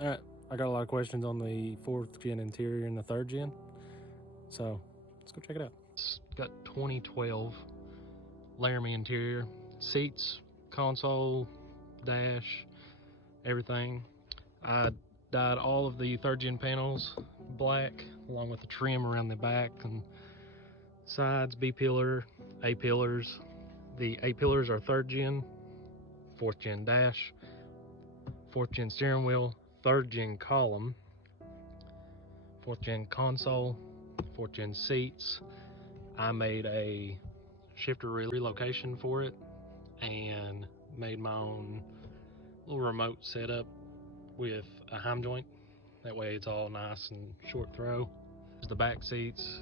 All right, I got a lot of questions on the 4th gen interior and the 3rd gen, so let's go check it out. It's got 2012 Laramie interior, seats, console, dash, everything. I dyed all of the 3rd gen panels black, along with the trim around the back and sides, B pillar, A pillars. The A pillars are 3rd gen, 4th gen dash, 4th gen steering wheel, 3rd gen column, 4th gen console, 4th gen seats. I made a shifter relocation for it and made my own little remote setup with a heim joint. That way it's all nice and short throw. The back seats,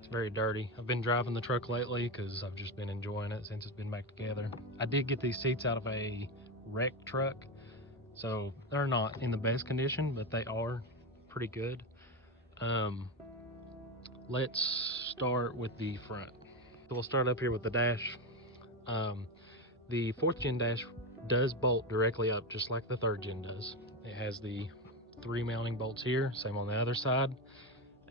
it's very dirty. I've been driving the truck lately because I've just been enjoying it since it's been back together. I did get these seats out of a wrecked truck, so they're not in the best condition, but they are pretty good. Let's start with the front. So we'll start up here with the dash. The 4th gen dash does bolt directly up just like the 3rd gen does. It has the 3 mounting bolts here, same on the other side,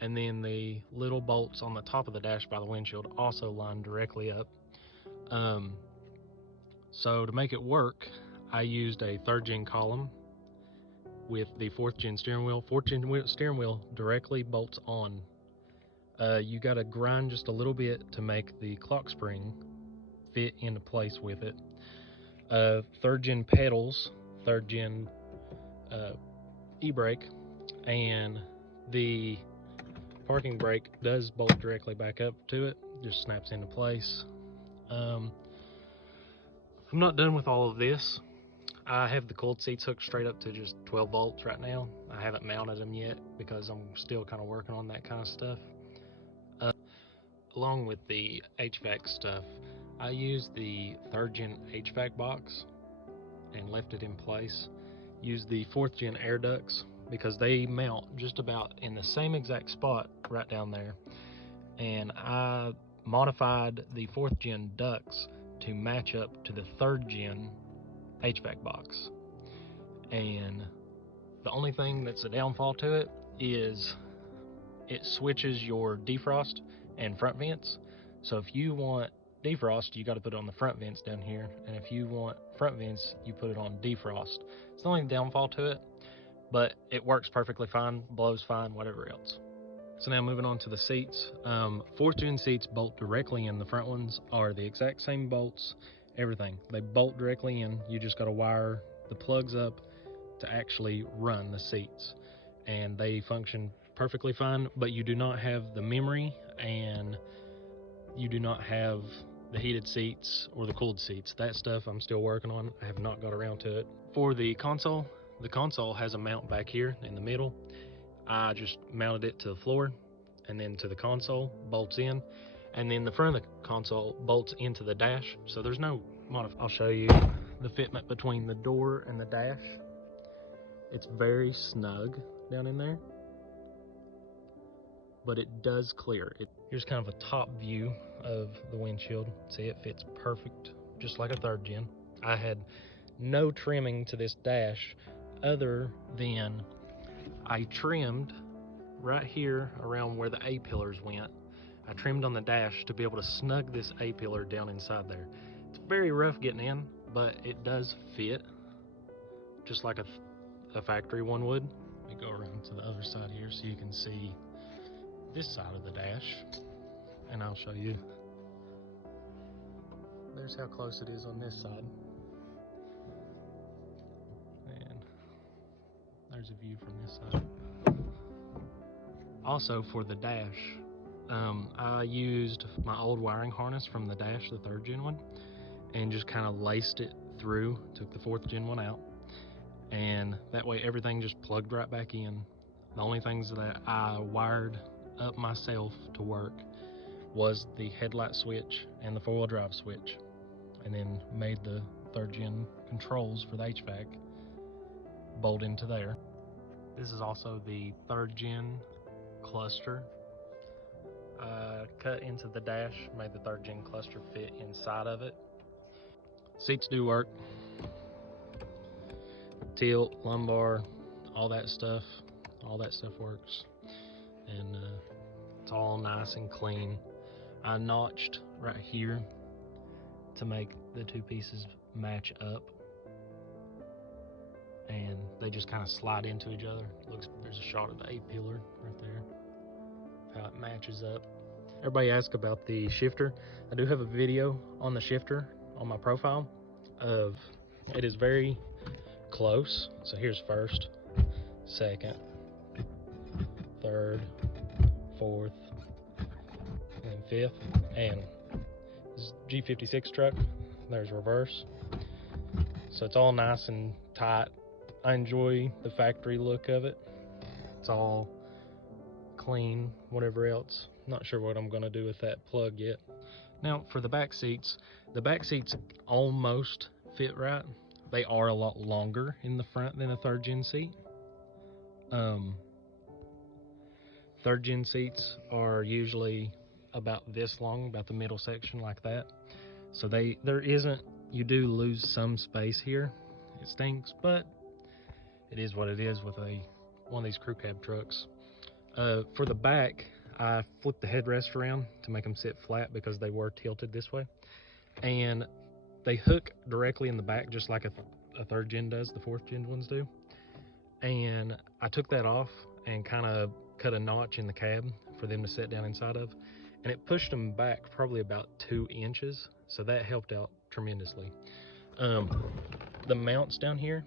and then the little bolts on the top of the dash by the windshield also line directly up. So to make it work, I used a 3rd gen column with the 4th gen steering wheel. 4th gen steering wheel directly bolts on. You got to grind just a little bit to make the clock spring fit into place with it. 3rd gen pedals, 3rd gen e-brake, and the parking brake does bolt directly back up to it, just snaps into place. I'm not done with all of this. I have the coiled seats hooked straight up to just 12 volts right now. I haven't mounted them yet because I'm still kind of working on that kind of stuff. Along with the HVAC stuff, I used the 3rd gen HVAC box and left it in place. Used the 4th gen air ducts because they mount just about in the same exact spot right down there. And I modified the 4th gen ducts to match up to the 3rd gen HVAC box. And the only thing that's a downfall to it is it switches your defrost and front vents. So if you want defrost, you got to put it on the front vents down here, and if you want front vents, you put it on defrost. It's the only downfall to it, but it works perfectly fine, blows fine, whatever else. So now moving on to the seats. 4th gen seats bolt directly in. The front ones are the exact same bolts, everything. They bolt directly in. You just got to wire the plugs up to actually run the seats, and they function perfectly fine, but you do not have the memory and you do not have the heated seats or the cooled seats. That stuff I'm still working on. I have not got around to it. For the console has a mount back here in the middle. I just mounted it to the floor and then to the console, bolts in, and then the front of the console bolts into the dash, so there's no I'll show you the fitment between the door and the dash. It's very snug down in there, but it does clear. Here's kind of a top view of the windshield. See, it fits perfect, just like a 3rd gen. I had no trimming to this dash other than I trimmed right here around where the A pillars went. I trimmed on the dash to be able to snug this A pillar down inside there. It's very rough getting in, but it does fit just like a factory one would. Let me go around to the other side here so you can see this side of the dash, and I'll show you. There's how close it is on this side, and there's a view from this side. Also for the dash, I used my old wiring harness from the dash, the 3rd gen one, and just kind of laced it through, took the 4th gen one out, and that way everything just plugged right back in. The only things that I wired up myself to work was the headlight switch and the 4-wheel drive switch, and then made the 3rd gen controls for the HVAC bolt into there. This is also the 3rd gen cluster. Cut into the dash, made the 3rd gen cluster fit inside of it. Seats do work. Tilt, lumbar, all that stuff works, and it's all nice and clean. I notched right here to make the two pieces match up, and they just kind of slide into each other. There's a shot of the A-pillar right there, how it matches up. Everybody asks about the shifter. I do have a video on the shifter on my profile of, it is very close. So here's first, second, third, fourth, and fifth. And this is G56 truck, there's reverse. So it's all nice and tight. I enjoy the factory look of it. It's all clean, whatever else. Not sure what I'm gonna do with that plug yet. Now for the back seats almost fit right. They are a lot longer in the front than a third gen seat. Third gen seats are usually about this long, about the middle section like that. So you do lose some space here. It stinks, but it is what it is with one of these crew cab trucks. For the back, I flipped the headrest around to make them sit flat because they were tilted this way. And they hook directly in the back just like a third gen does, the fourth gen ones do. And I took that off and kind of cut a notch in the cab for them to sit down inside of. And it pushed them back probably about 2 inches. So that helped out tremendously. The mounts down here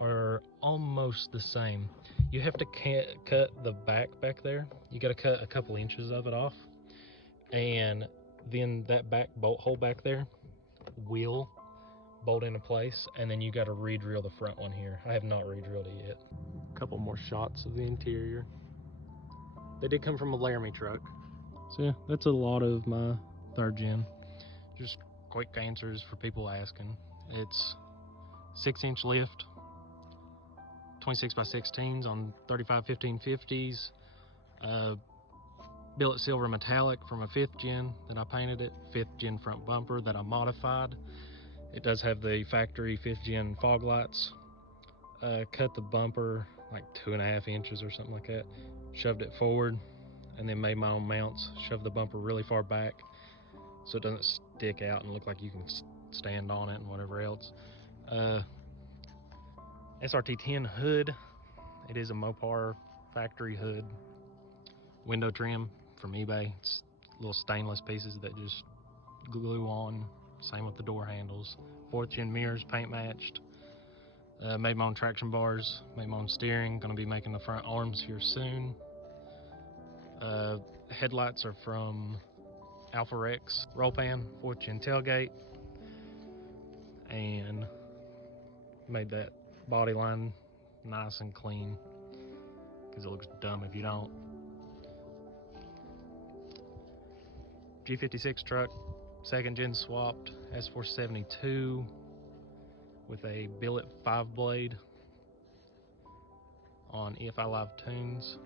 are almost the same. You have to cut the back there. You got to cut a couple inches of it off, and then that back bolt hole back there will bolt into place, and then you got to re-drill the front one here. I have not re-drilled it yet. A couple more shots of the interior. They did come from a Laramie truck. So yeah, that's a lot of my third gen. Just quick answers for people asking. It's 6-inch lift, 26x16s on 35 1550s, billet silver metallic from a 5th gen that I painted it, 5th gen front bumper that I modified. It does have the factory 5th gen fog lights. Cut the bumper like 2.5 inches or something like that, shoved it forward, and then made my own mounts. Shoved the bumper really far back so it doesn't stick out and look like you can stand on it and whatever else. SRT10 hood. It is a Mopar factory hood. Window trim from eBay. It's little stainless pieces that just glue on. Same with the door handles. 4th gen mirrors, paint matched. Made my own traction bars, made my own steering. Gonna be making the front arms here soon. Headlights are from Alpha Rex roll pan, 4th gen tailgate, and made that body line nice and clean because it looks dumb if you don't. G56 truck, 2nd gen swapped, S472 with a billet 5 blade on EFI Live Tunes.